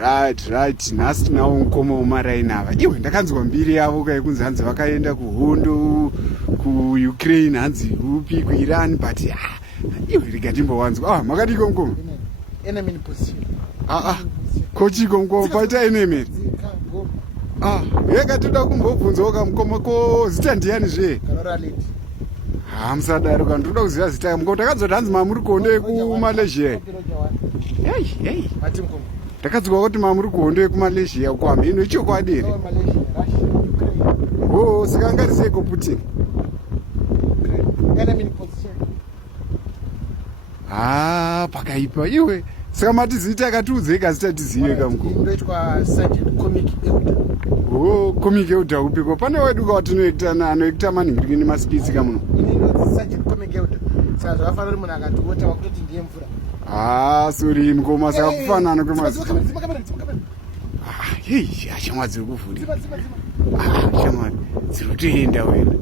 right nhasi tinawo mukoma womaraini ava. Iwe ndakanzwa mbiri yavo kai kunzi hanzi vakaenda kuhondo kuukraine hanzi upi kuiran but iwe rikatimbowanzwa makadiko mukoma kochiko mukoma paita enemy yeka toda kumbobvunzawo kamukoma ko zita ndiani zve musadaro kana toda kuziva zita mukoma takadzoti hanzi mamuri kuhondo kumalaysia hey takadzwa kuti mamuri kuhondo kumalaysia kwame ino ichokwadi here saka angariseko Putin pakaipa iwe saka matizii takatiudze ikazita tizive kamukoma comic euta upiko pane wedu kwatinoekta anoekta manhingiriki nemaspitsi kamuno sori mukoma saka kufanana kwemazita shamwari dziri kuvhurira shamwari dziri kutoenda wena